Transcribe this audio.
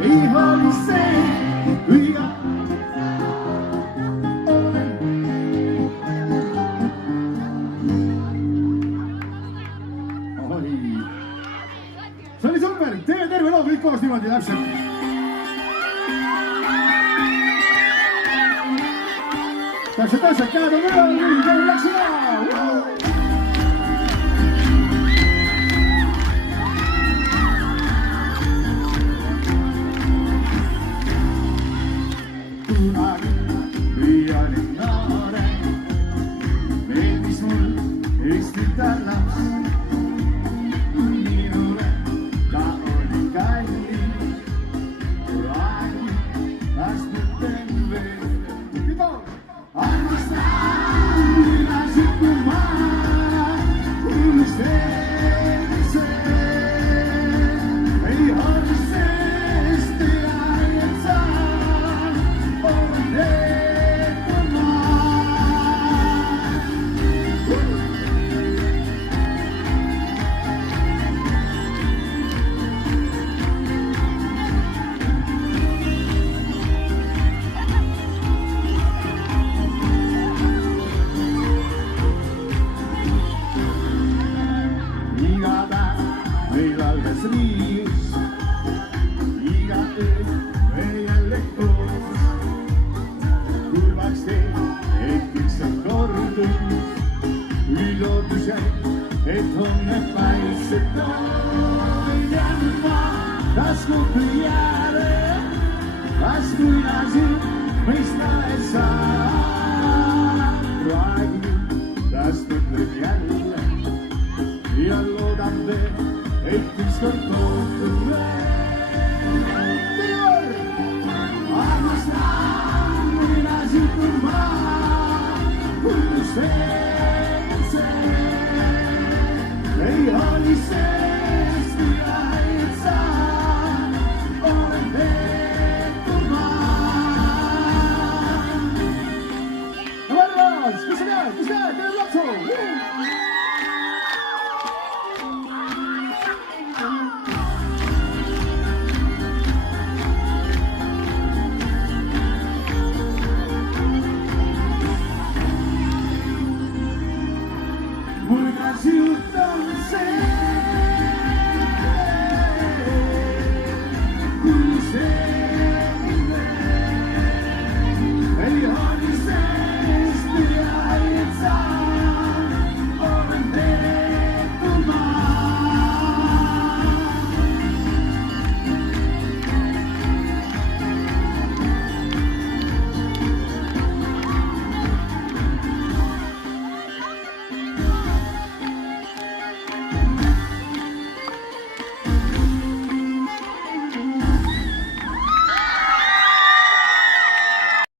ei hooli see, kui see oli super, tee terve loo kõik koos niimoodi täpselt. Täpselt, käed on üle, nüüd läks üle. Kunagi püüani noore, meeldis mul üks tütar laps. Minule ta oli kalli, praegu astuten veel. Armastan ülesid kui maa, unusteen see. Ei hooli seest ja et sa oled teetu maa. Iga päev meil algas riis, iga öö me jälle koos. Kurvaks teed, et üks on kordus, üllotuse, et homme päitse toon. Jään ma taskupi jääle, kas kuinasid mõista et saa. Praegu tastud nüüd jälle ja loodan veel, et ükskord kohtud.